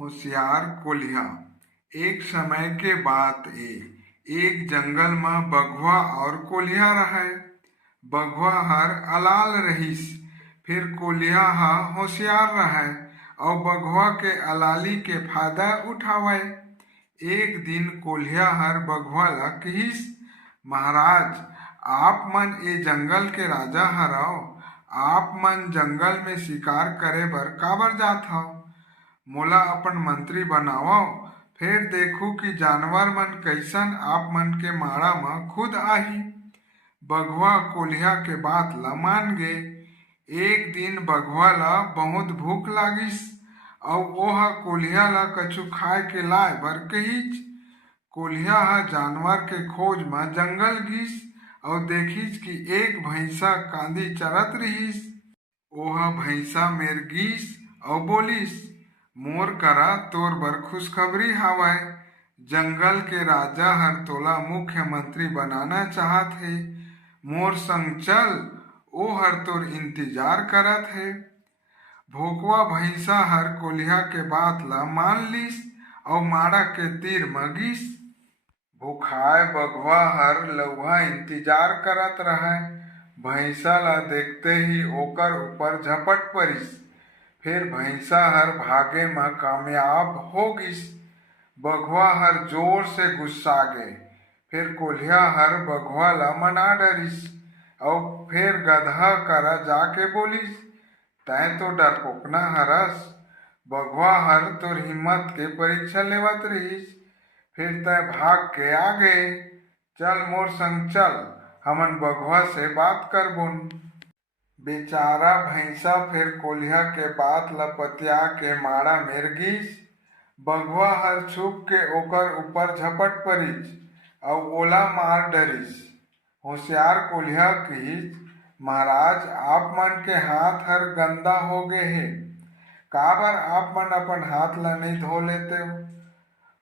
होशियार कोल्हा। एक समय के बात एक जंगल में बघवा और कोल्हा रहे। बघवा हर अलाल रहीस, फिर कोल्हा हा होशियार रहे और बघवा के अलाली के फायदा उठावे। एक दिन कोल्हा हर बघवा ला कहिस, महाराज, आप मन ए जंगल के राजा हरव, आप मन जंगल में शिकार करे बर काबर जात हव? मोला अपन मंत्री बनावव, फिर देखू कि जानवर मन कैसन आप मन के माड़ा में खुद आही। बघवा कोल्हा के बात ला मान गे। एक दिन बघवा ला बहुत भूख लागिस और ओहा कोल्हा ला कछु खाए के लाए बर कहिच। कोल्हा हा जानवर के खोज में जंगल गिस और देखिस कि एक भैंसा कांदी चरत रहिस। ओहा भैंसा मेर गिस और बोलिस, मोर करा तोर बर खुशखबरी हावय। जंगल के राजा हर तोला मुख्यमंत्री बनाना चाहत हे। मोर संग चल, ओ हर तोर इंतजार करत हे। भोकवा भैंसा हर कोल्हा के बात ला मान लिस और माड़ा के तीर म गिस। भूखाए बघवा हर लउहा इंतजार करत रहे। भैंसा ला देखते ही ओकर ऊपर झपट परिस। फिर भैंसा हर भागे में कामयाब हो गिस। बघवा हर जोर से गुस्सा गे। फिर कोल्हा हर बघवा ला मना डरिस और फिर गदहा करा जाके बोलिस, तैं तो डरपोक न हरस। बघवा हर तोर हिम्मत के परीक्षा लेवत रहिस। फिर तैं भाग के आ गए। चल मोर संग चल, हमन बघवा से बात करबुन। बेचारा भैंसा फिर कोल्हा के बात ल पतिया के माड़ा मेर गिस। बघवा हर छुप के ओकर ऊपर झपट परिस और ओला मार डरिस। होशियार कोल्हा कहिस, महाराज, आप मन के हाथ हर गंदा हो गे हे, काबर आप मन अपन हाथ ला नहीं धो लेते हो?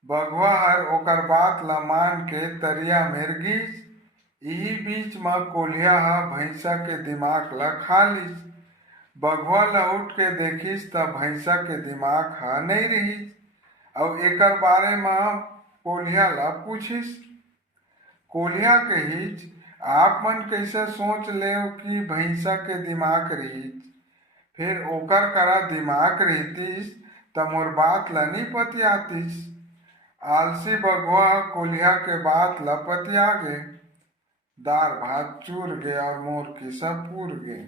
बघवा हर ओकर बात ला मान के तरिया मेर गिस। इही बीच म कोल्हा ह भैंसा के दिमाग ला खा लिस। बघवा लहुट के देखिस त भैंसा के दिमाग ह नहीं रहिस और एकर बारे म कोल्हा ला पूछिस। कोल्हा कहिस, आप मन कैसे सोच लेव कि भैंसा के दिमाग रहिस? फिर ओकर करा दिमाग रहितिस त मोर बात ला नहीं पतियातिस। आलसी बघवा कोल्हा के बात ला पतिया गे। दार भात चूर गे और मोर किस्सा पूर गे।